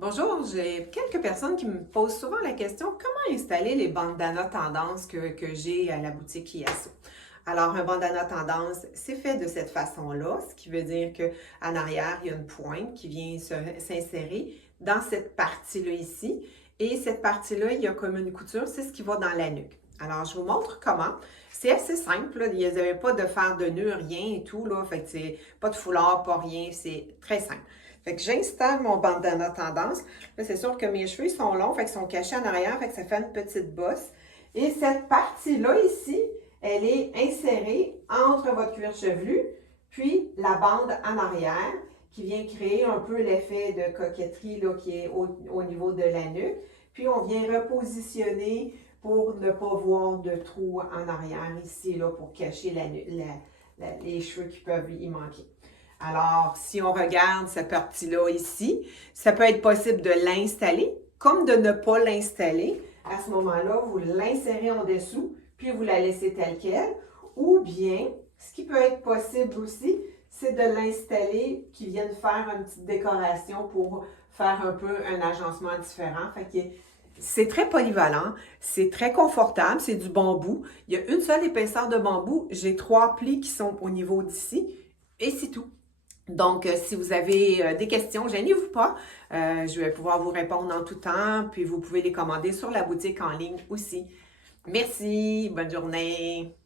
Bonjour, j'ai quelques personnes qui me posent souvent la question comment installer les bandanas tendance que j'ai à la boutique IASO. Alors, un bandana tendance, c'est fait de cette façon-là, ce qui veut dire qu'en arrière, il y a une pointe qui vient s'insérer dans cette partie-là ici. Et cette partie-là, il y a comme une couture, c'est ce qui va dans la nuque. Alors, je vous montre comment. C'est assez simple, là. Il n'y avait pas de faire de nœud, rien et tout, là. Fait que c'est pas de foulard, pas rien, c'est très simple. Fait que j'installe mon bandana tendance. Là, c'est sûr que mes cheveux sont longs, fait qu'ils sont cachés en arrière, fait que ça fait une petite bosse. Et cette partie-là ici, elle est insérée entre votre cuir chevelu, puis la bande en arrière, qui vient créer un peu l'effet de coquetterie là, qui est au niveau de la nuque. Puis on vient repositionner pour ne pas voir de trou en arrière ici, là, pour cacher les cheveux qui peuvent y manquer. Alors, si on regarde cette partie-là ici, ça peut être possible de l'installer comme de ne pas l'installer. À ce moment-là, vous l'insérez en dessous, puis vous la laissez telle qu'elle. Ou bien, ce qui peut être possible aussi, c'est de l'installer, qui vienne faire une petite décoration pour faire un peu un agencement différent. Fait que c'est très polyvalent, c'est très confortable, c'est du bambou. Il y a une seule épaisseur de bambou. J'ai 3 plis qui sont au niveau d'ici et c'est tout. Donc, si vous avez des questions, gênez-vous pas. Je vais pouvoir vous répondre en tout temps, puis vous pouvez les commander sur la boutique en ligne aussi. Merci, bonne journée.